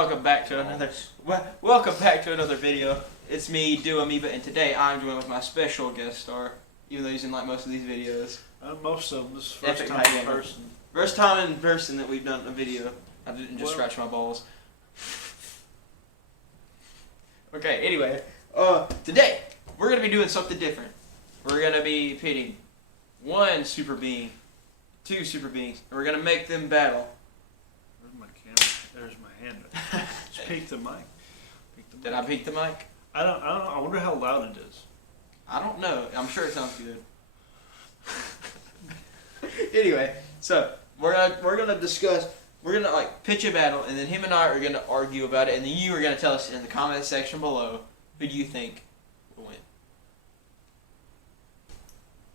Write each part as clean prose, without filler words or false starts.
welcome back to another video. It's me, Dueamoeba, and today I'm joined with my special guest star, even though he's in like most of these videos. Most of them. This is first time in person. First time in person that we've done a video. I didn't just scratch my balls. Okay, anyway, today we're gonna be doing something different. We're gonna be pitting one super being, two super beings, and we're gonna make them battle. Where's my camera? There's my hand. Just peek the mic. Did I peek the mic? I don't know. I wonder how loud it is. I don't know. I'm sure it sounds good. Anyway, so we're gonna like pitch a battle, and then him and I are gonna argue about it, and then you are gonna tell us in the comment section below who do you think will win.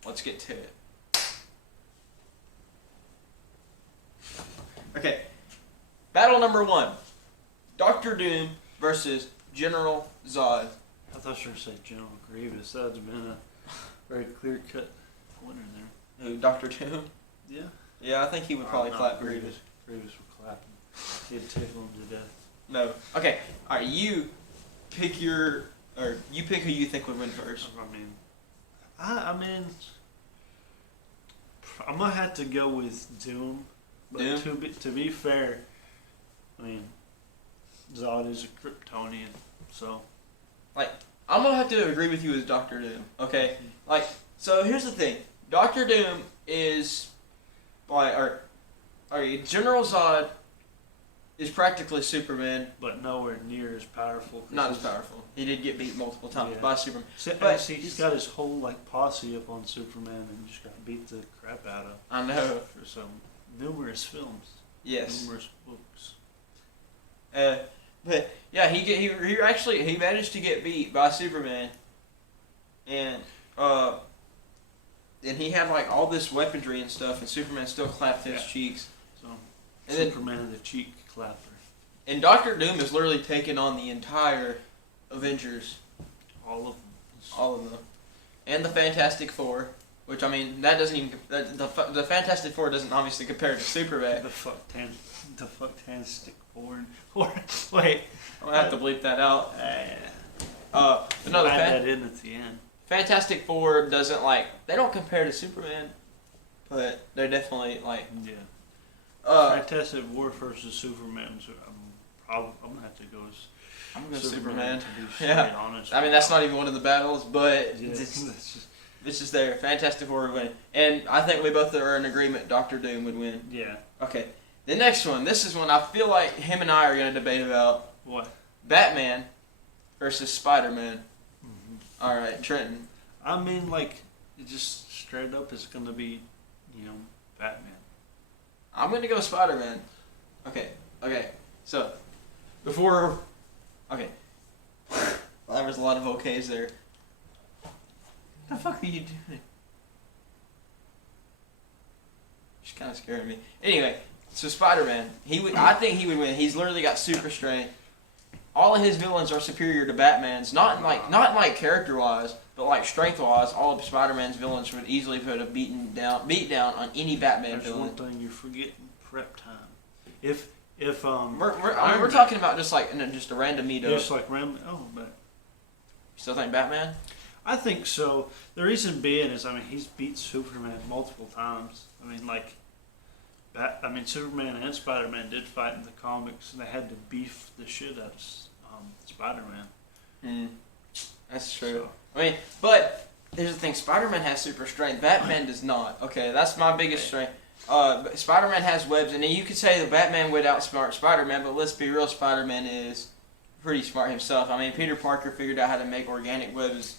Let's get to it. Okay, battle number 1: Dr. Doom versus General Zod. I thought you were going to say General Grievous. That would have been a very clear-cut winner there. Who, Dr. Doom? Yeah. Yeah, I think he would probably clap Grievous. Grievous would clap him. He'd tickle him to death. No. Okay. All right. You pick who you think would win first. I mean, I'm gonna have to go with Doom. But Doom? to be fair, I mean, Zod is a Kryptonian, so. Like, I'm gonna have to agree with you with Dr. Doom. Okay. Like, so here's the thing. Dr. Doom is, like, or General Zod is practically Superman, but nowhere near as powerful. Not as powerful. He did get beat multiple times by Superman. But he's got his whole posse up on Superman and just got beat the crap out of. I know. For some numerous films. Yes. Numerous books. But yeah, he managed to get beat by Superman, and he had like all this weaponry and stuff, and Superman still clapped his cheeks. So and Superman the cheek clapper. And Dr. Doom is literally taking on the entire Avengers. All of them. All of them. And the Fantastic Four, which, I mean, that doesn't even... The Fantastic Four doesn't obviously compare to Superman. The Fantastic Four. Wait. I'm going to have to bleep that out. Add that in at the end. Fantastic Four doesn't, like... They don't compare to Superman, but they're definitely, like... Yeah. Fantastic Four versus Superman. So I'm going to have to go with Superman. To be straight honest. I mean, that's not even one of the battles, but... Yeah, It's just there. Fantastic Four would win. And I think we both are in agreement Dr. Doom would win. Yeah. Okay. The next one. This is one I feel like him and I are going to debate about. What? Batman versus Spider-Man. Mm-hmm. All right, Trenton. I mean, like, it just straight up is going to be, Batman. I'm going to go Spider-Man. Okay. So, before... Okay. Well, there was a lot of okays there. What the fuck are you doing? She's kind of scaring me. Anyway, so Spider-Man, I think he would win. He's literally got super strength. All of his villains are superior to Batman's. Not like character-wise, but like strength-wise. All of Spider-Man's villains would easily put a beat down on any Batman villain. There's one thing you're forgetting: prep time. If we're talking about just like just a random meetup. Just like random. Oh, but you still think Batman? I think so. The reason being is, he's beat Superman multiple times. Superman and Spider-Man did fight in the comics, and they had to beef the shit out of Spider-Man. That's true. So. But here's the thing: Spider-Man has super strength. Batman does not. Okay, that's my biggest strength. Spider-Man has webs, and you could say the Batman would outsmart Spider-Man, but let's be real: Spider-Man is pretty smart himself. Peter Parker figured out how to make organic webs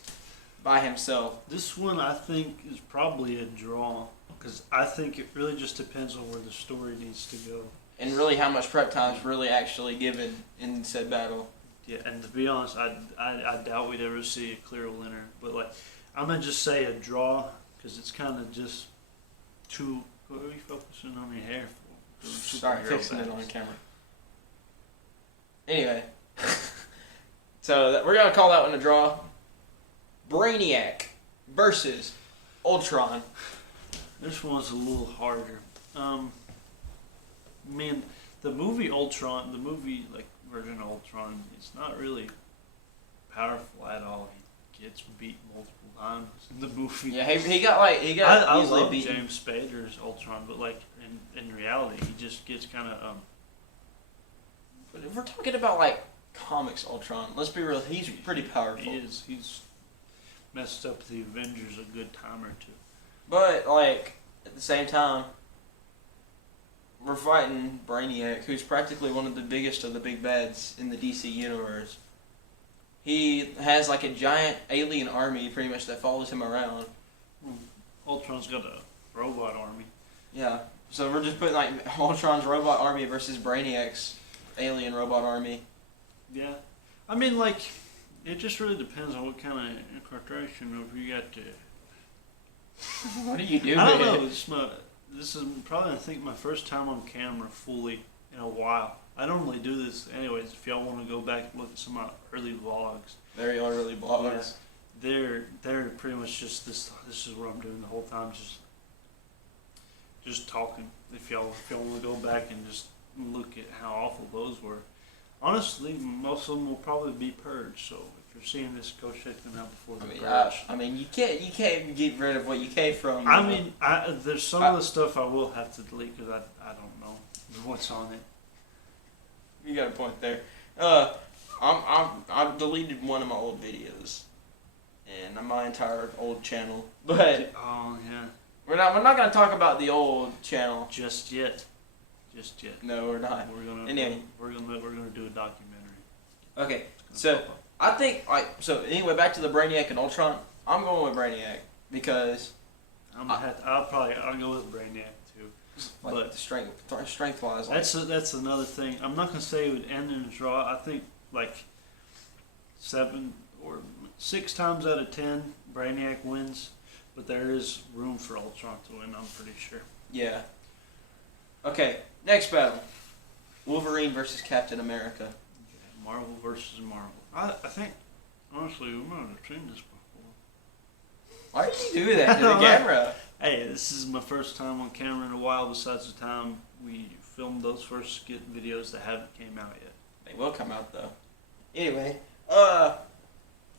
by himself. This one I think is probably a draw, because I think it really just depends on where the story needs to go. And really how much prep time is really actually given in said battle. Yeah, and to be honest, I doubt we'd ever see a clear winner. But I'm going to just say a draw, because it's kind of just too... What are you focusing on your hair for? Sorry, fixing it on camera. Anyway. So we're going to call that one a draw. Brainiac versus Ultron. This one's a little harder. The movie Ultron, the movie version of Ultron, it's not really powerful at all. He gets beat multiple times in the movie. Yeah, he got I easily love beaten. James Spader's Ultron, but like in reality, he just gets kind of But if we're talking about like comics Ultron, let's be real, he's pretty powerful. he is. He's messed up the Avengers a good time or two. But like at the same time, we're fighting Brainiac, who's practically one of the biggest of the big bads in the DC universe. He has like a giant alien army pretty much that follows him around. Ultron's got a robot army. Yeah. So we're just putting like Ultron's robot army versus Brainiac's alien robot army. Yeah, I mean, like, it just really depends on what kind of incorporation of you got to. What are you doing? I don't know. This is probably, I think, my first time on camera fully in a while. I normally do this anyways. If y'all want to go back and look at some of my early vlogs, Very early vlogs. they're pretty much just this. This is what I'm doing the whole time, just talking. If y'all want to go back and just look at how awful those were. Honestly, most of them will probably be purged. So if you're seeing this, go check them out before the purge. I mean, you can't get rid of what you came from. I mean, there's some of the stuff I will have to delete because I don't know what's on it. You got a point there. I've deleted one of my old videos, and my entire old channel. But Oh yeah. we're not gonna talk about the old channel. Just yet. No, we're not. Anyway. We're gonna do a documentary. Okay, so I think anyway, back to the Brainiac and Ultron. I'm going with Brainiac because I'll go with Brainiac too. like But the strength wise. that's another thing. I'm not gonna say it would end in a draw. I think like 7 or 6 times out of 10, Brainiac wins. But there is room for Ultron to win. I'm pretty sure. Yeah. Okay, next battle. Wolverine versus Captain America. Marvel versus Marvel. I think, honestly, we might have seen this before. Why did you do that to the camera? Hey, this is my first time on camera in a while, besides the time we filmed those first skit videos that haven't came out yet. They will come out, though. Anyway,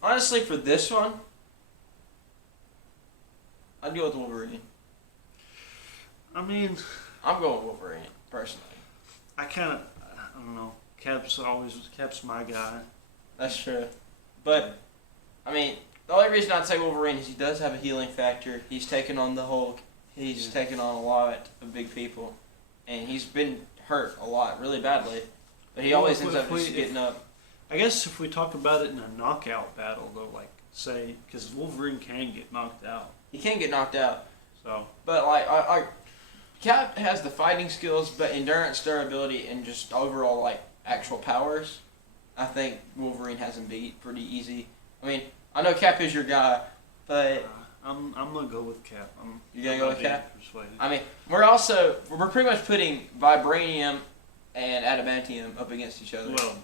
honestly, for this one, I'd go with Wolverine. I mean, I'm going Wolverine, personally. I don't know. Cap's my guy. That's true. But, I mean, the only reason I'd say Wolverine is he does have a healing factor. He's taken on the Hulk. He's taken on a lot of big people. And he's been hurt a lot, really badly. But he always ends up just getting up. I guess if we talk about it in a knockout battle, though, like, say, because Wolverine can get knocked out. He can get knocked out. So. But, like, Cap has the fighting skills, but endurance, durability, and just overall, like, actual powers, I think Wolverine has him beat pretty easy. I mean, I know Cap is your guy, but I'm gonna go with Cap. You're gonna go with Cap? Persuaded. I mean, we're pretty much putting vibranium and adamantium up against each other. Well,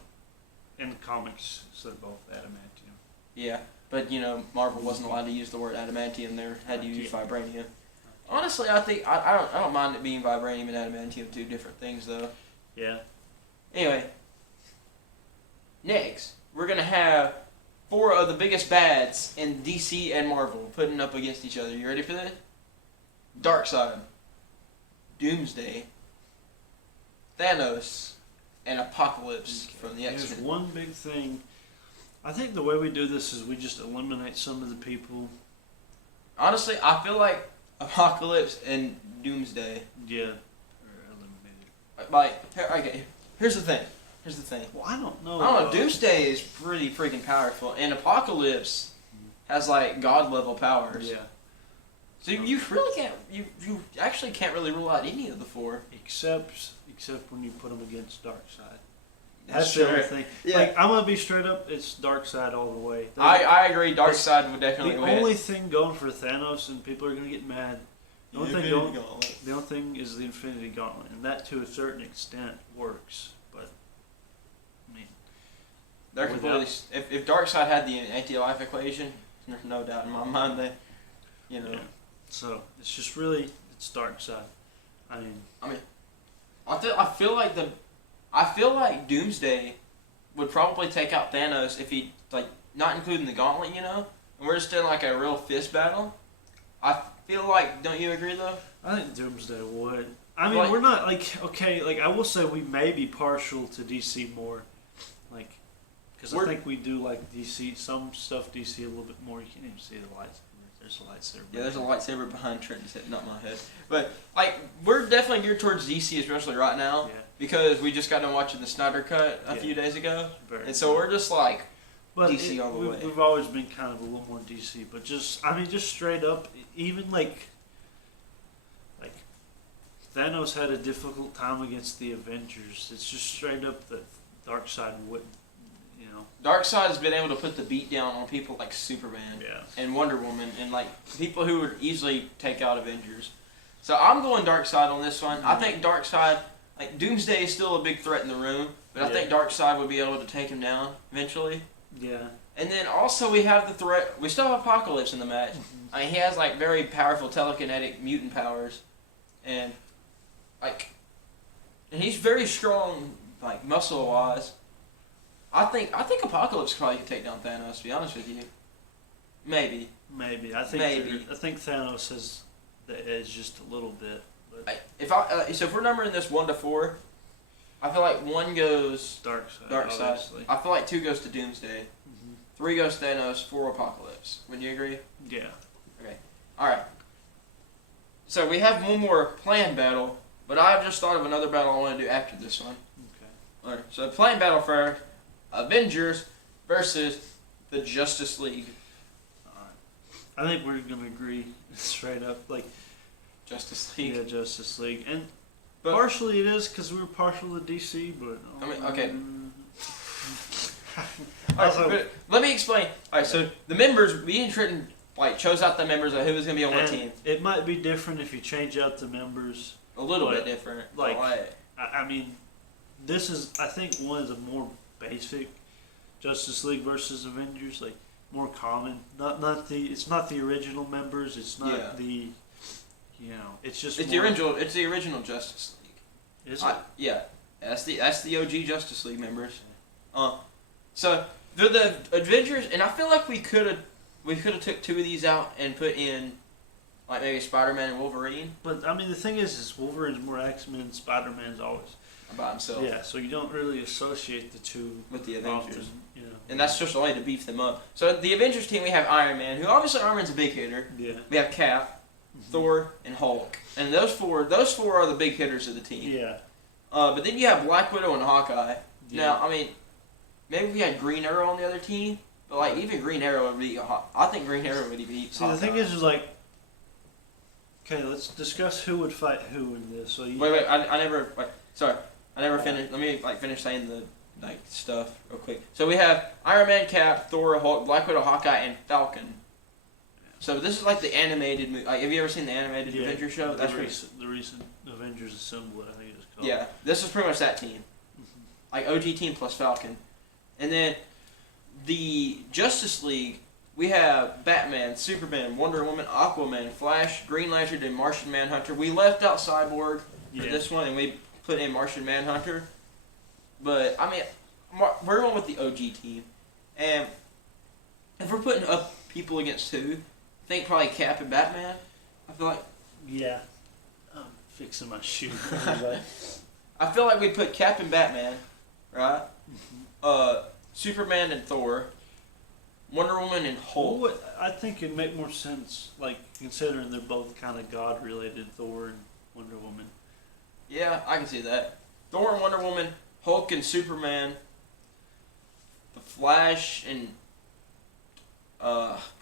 in the comics, they're both adamantium. Yeah, but you know, Marvel wasn't allowed to use the word adamantium; they had to use vibranium. Honestly, I think I don't mind it being vibranium and adamantium, 2 different things though. Yeah. Anyway, next we're gonna have 4 of the biggest bads in DC and Marvel putting up against each other. You ready for this? Darkseid, Doomsday, Thanos, and Apocalypse from the X-Men. There's one big thing. I think the way we do this is we just eliminate some of the people. Honestly, I feel like Apocalypse and Doomsday. Yeah. Are eliminated. Like, okay, here's the thing. Well, I don't know. I don't know. Doomsday is pretty freaking powerful, and Apocalypse has like god level powers. Yeah. So you really can't. You actually can't really rule out any of the 4. Except when you put them against Darkseid. That's the only true. thing. Yeah. Like, I'm gonna be straight up. It's Darkseid all the way. I agree. Darkseid would definitely The win. only thing going for Thanos, and people are gonna get mad. The only thing is the Infinity Gauntlet, and that to a certain extent works. But I mean, They're completely. If Darkseid had the anti-life equation, there's no doubt in my mind that, you know. Yeah. So it's just really it's Darkseid. I mean, I feel like Doomsday would probably take out Thanos if he, like, not including the gauntlet, you know? And we're just in, like, a real fist battle. I feel like, don't you agree, though? I think Doomsday would. I mean, Like- we're not, like, okay, like, I will say we may be partial to DC more. Like, because I think we do like DC, some stuff DC a little bit more. You can't even see the lightsaber. There's a lightsaber. Yeah, there's a lightsaber behind Trenton's head, not my head. But, like, we're definitely geared towards DC, especially right now. Yeah. Because we just got done watching the SnyderCut a few days ago. And so we're just like, but DC all the way. We've always been kind of a little more DC. But just, I mean, just straight up, even like Thanos had a difficult time against the Avengers. It's just straight up that Darkseid wouldn't, you know. Darkseid has been able to put the beat down on people like Superman and Wonder Woman and like people who would easily take out Avengers. So I'm going Darkseid on this one. I think Darkseid, like Doomsday is still a big threat in the room, but I think Darkseid would be able to take him down eventually. Yeah. And then also we have the threat, we still have Apocalypse in the match. I mean, he has like very powerful telekinetic mutant powers. And he's very strong, like muscle wise. I think Apocalypse probably could take down Thanos. To be honest with you, maybe. I think Thanos has the edge just a little bit. But So if we're numbering this 1 to 4, I feel like 1 goes Darkseid. Darkseid. I feel like 2 goes to Doomsday. 3 goes Thanos. 4 Apocalypse. Would you agree? Yeah. Okay. All right. So we have one more planned battle. But I've just thought of another battle I want to do after this one. Okay. Alright, so playing battle first, Avengers versus the Justice League. I think we're gonna agree straight up, like Justice League. Yeah, Justice League, and But, partially it is because we're partial to DC, but I mean, okay. Also, but let me explain. Alright, so the members, me and Trenton chose out the members of who was gonna be on what team. It might be different if you change out the members. A little bit different. Like, I mean, this is, I think, one of the more basic Justice League versus Avengers, like more common. It's not the original members. It's not the, you know, it's just. It's the original. It's the original Justice League. Is it? Yeah, that's the OG Justice League members. So they're the Avengers, and I feel like we could have took 2 of these out and put in. Like maybe Spider-Man and Wolverine. But, I mean, the thing is Wolverine's more X-Men, Spider-Man's always by himself. Yeah, so you don't really associate the two with the Avengers. often, you know. And that's just a way to beef them up. So the Avengers team, we have Iron Man, who obviously Iron Man's a big hitter. Yeah. We have Cap, Thor, and Hulk. And those four are the big hitters of the team. Yeah. But then you have Black Widow and Hawkeye. Yeah. Now, I mean, maybe we had Green Arrow on the other team, but like even Green Arrow would beat I think Green Arrow would beat See, Hawkeye. the thing is like, okay, let's discuss who would fight who in this. So Wait, I never finished. Let me finish saying the stuff real quick. So we have Iron Man, Cap, Thor, Hulk, Black Widow, Hawkeye, and Falcon. So this is like the animated movie. Have you ever seen the animated Avengers show? That's the recent Avengers Assemble, I think it's called. Yeah, this is pretty much that team. Like OG team plus Falcon. And then the Justice League, we have Batman, Superman, Wonder Woman, Aquaman, Flash, Green Lantern, and Martian Manhunter. We left out Cyborg for this one, and we put in Martian Manhunter. But, I mean, we're going with the OG team. And if we're putting up people against who, I think probably Cap and Batman. I feel like... Yeah. I'm fixing my shoe. I feel like we'd put Cap and Batman, right? Superman and Thor. Wonder Woman and Hulk. Well, I think it'd make more sense, like, considering they're both kind of God-related, Thor and Wonder Woman. Yeah, I can see that. Thor and Wonder Woman, Hulk and Superman, the Flash and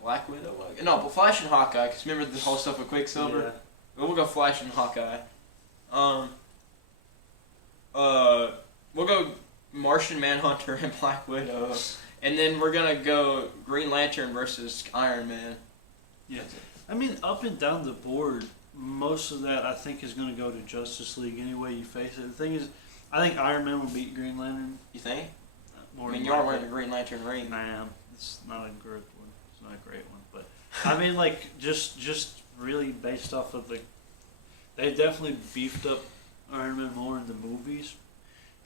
Black Widow. No, but Flash and Hawkeye. Cause remember the whole stuff with Quicksilver. Yeah. We'll go Flash and Hawkeye. We'll go Martian Manhunter and Black Widow, and then we're gonna go Green Lantern versus Iron Man. Yeah. I mean, up and down the board, most of that I think is going to go to Justice League any way you face it. The thing is, I think Iron Man will beat Green Lantern. You think? More I mean, you are wearing a Green Lantern ring. I am. It's not a good one. It's not a great one, but I mean, like just really based off of they definitely beefed up Iron Man more in the movies.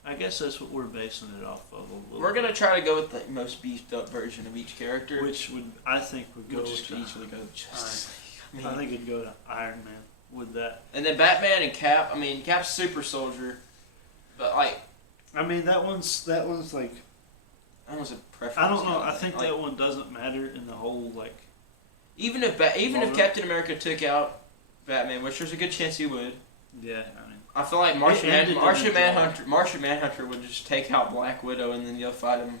I guess that's what we're basing it off of a little. We're gonna try to go with the most beefed up version of each character, which would I think would go we'll just to easily go. Just, I think it'd go to Iron Man with that. And then Batman and Cap. I mean, Cap's super soldier, but like, I mean that one's like. That was a preference. I don't know. I think like, that one doesn't matter in the whole like. Even if Captain America took out Batman, which there's a good chance he would. Yeah, I mean. I feel like Martian Manhunter would just take out Black Widow and then you'll fight him.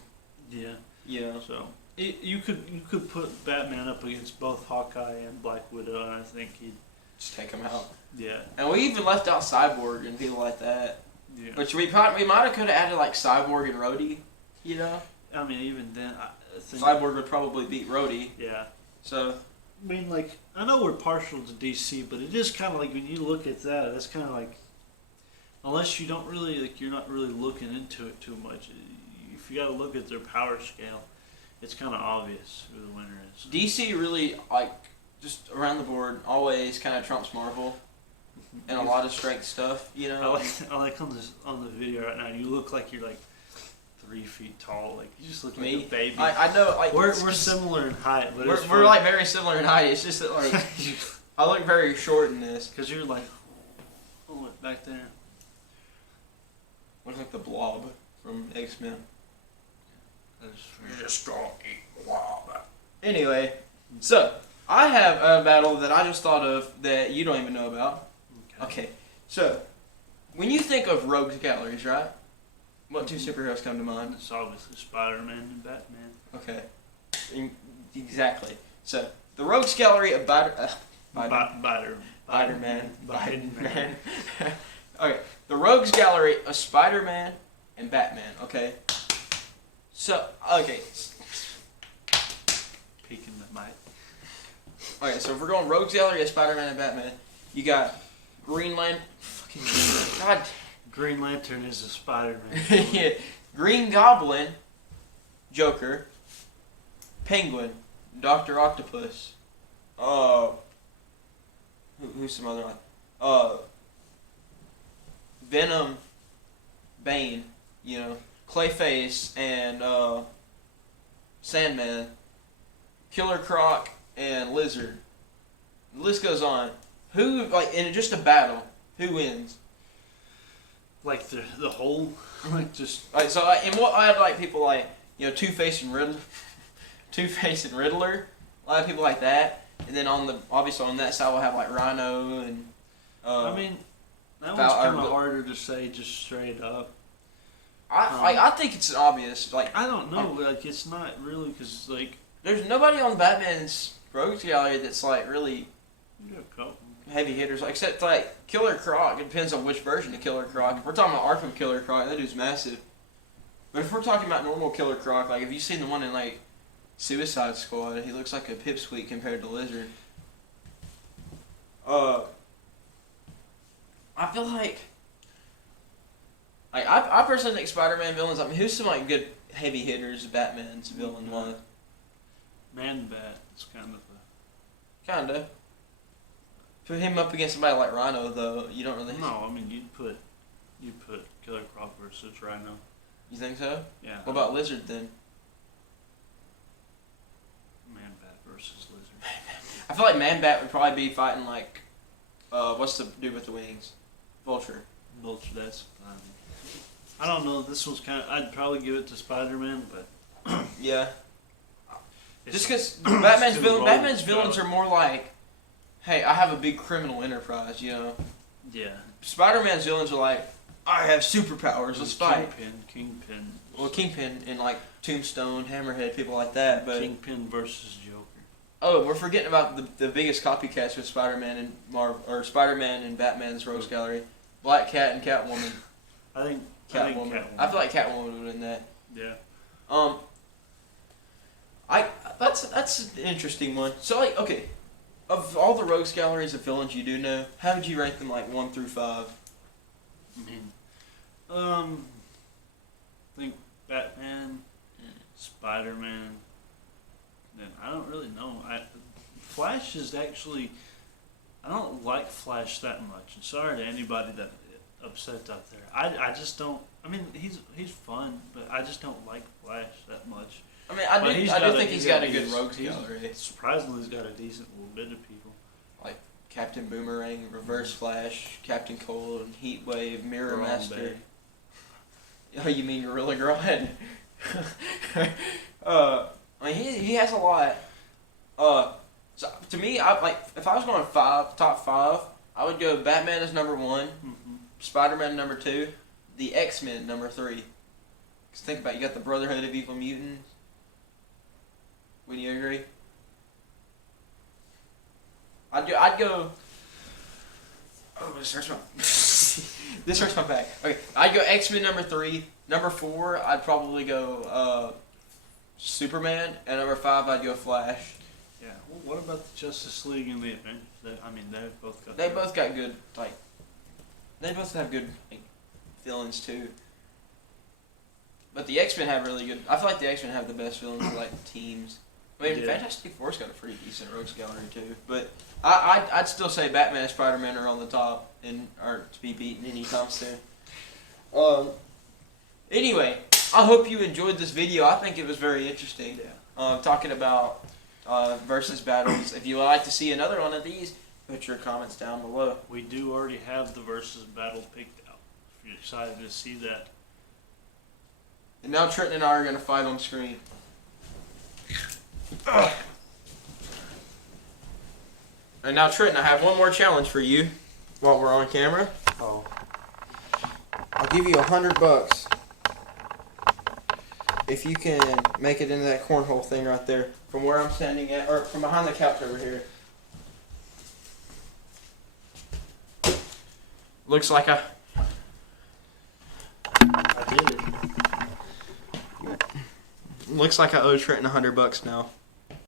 Yeah. You know. So you could put Batman up against both Hawkeye and Black Widow, and I think he'd just take him out. Yeah. And we even left out Cyborg and people like that. Yeah. Which we might have could have added like Cyborg and Rhodey. You know. I mean, even then, I think Cyborg would probably beat Rhodey. Yeah. So. I mean, like, I know we're partial to DC, but it is kind of like when you look at that, it's kind of like, unless you don't really, like, you're not really looking into it too much. If you got to look at their power scale, it's kind of obvious who the winner is. DC really, like, just around the board, always kind of trumps Marvel and a lot of strength stuff, you know? I like on the video right now, you look like you're, like, 3 feet tall. Like, you just look like a baby. I know, like... We're similar in height, but we're like, very similar in height. It's just that, like, I look very short in this. Because you're, like, oh, look, back there. Looks like the Blob from X-Men. You just don't eat blob. Anyway, so, I have a battle that I just thought of that you don't even know about. Okay, so, when you think of rogues galleries, right? What two superheroes come to mind? It's obviously Spider-Man and Batman. Okay, exactly. So, the rogues gallery of Spider-Man. Okay, the rogues gallery of Spider-Man and Batman, okay? So, okay. Peeking the mic. Okay, so if we're going rogues gallery of Spider-Man and Batman, you got Green Lantern. God. Green Lantern is a Spider-Man. Yeah. Green Goblin, Joker, Penguin, Dr. Octopus, who's some other one? Venom, Bane, you know, Clayface and Sandman, Killer Croc and Lizard. The list goes on. Who, like, in just a battle, who wins? Like the whole, like just. Like, so, and what I have, like, people like, you know, Two-Face and Riddler, a lot of people like that. And then obviously on that side we'll have like Rhino and. I mean, that one's kind of harder to say just straight up. I think it's obvious. Like, I don't know. Like, it's not really because like there's nobody on Batman's rogues gallery that's like really heavy hitters, like, except like Killer Croc. It depends on which version of Killer Croc. If we're talking about Arkham Killer Croc, that dude's massive. But if we're talking about normal Killer Croc, like, have you seen the one in like Suicide Squad? He looks like a pipsqueak compared to Lizard. I feel like I personally think Spider-Man villains. I mean, who's some like good heavy hitters Batman's villain one? Man-Bat is Kinda. Put him up against somebody like Rhino, though. You don't really. No, I mean you'd put Killer Croc versus Rhino. You think so? Yeah. What about Lizard then? Man-Bat versus Lizard. I feel like Man-Bat would probably be fighting like, what's the dude with the wings? Vulture. Vulture, that's fine. I don't know. This one's kind of. I'd probably give it to Spider-Man, but. Yeah. Just because Batman's villains are more like, hey, I have a big criminal enterprise, you know. Yeah. Spider-Man's villains are like, I have superpowers. Let's fight. Kingpin. Well, Kingpin and like Tombstone, Hammerhead, people like that. But Kingpin versus Joker. Oh, we're forgetting about the biggest copycats with Spider-Man and Spider-Man and Batman's Rogues Gallery, Black Cat and Catwoman. I think Catwoman. I feel like Catwoman would win that. Yeah. That's an interesting one. So, like, okay, of all the Rogues Galleries of villains you do know, how would you rank them, like, 1 through 5? I mean, I think Batman, Spider-Man. Then I don't really know. Flash is actually. I don't like Flash that much. And sorry to anybody that upset out there. I just don't. I mean, he's fun, but I just don't like Flash that much. I mean, I do think he's got a good rogues gallery. Surprisingly, he's got a decent little bit of people. Like Captain Boomerang, Reverse Flash, Captain Cold, Heat Wave, Mirror Master. Oh, you mean Gorilla Grodd? I mean, he has a lot. So to me, I like if I was going top five, I would go Batman as number 1, Spider-Man number 2, the X-Men number 3. Cause think about it, you got the Brotherhood of Evil Mutants. Would you agree? I'd go. Oh, this hurts my. This hurts my back. Okay, I'd go X-Men number 3. Number 4, I'd probably go Superman, and number 5, I'd go Flash. Yeah. Well, what about the Justice League and the Avengers? They've both got. They both got good They both have good villains too. But the X-Men have really good. I feel like the X-Men have the best villains like teams. I mean, Fantastic Four's got a pretty decent rogues gallery too. But I'd still say Batman and Spider-Man are on the top and aren't to be beaten anytime soon. Anyway, I hope you enjoyed this video. I think it was very interesting. Yeah. Talking about versus battles. If you would like to see another one of these, put your comments down below. We do already have the versus battle picked out. If you're excited to see that. And now Trenton and I are going to fight on screen. Ugh. And now Trenton, I have one more challenge for you while we're on camera. Oh. I'll give you $100 if you can make it into that cornhole thing right there from where I'm standing at, or from behind the couch over here. Looks like I did it. Looks like I owe Trenton $100 now.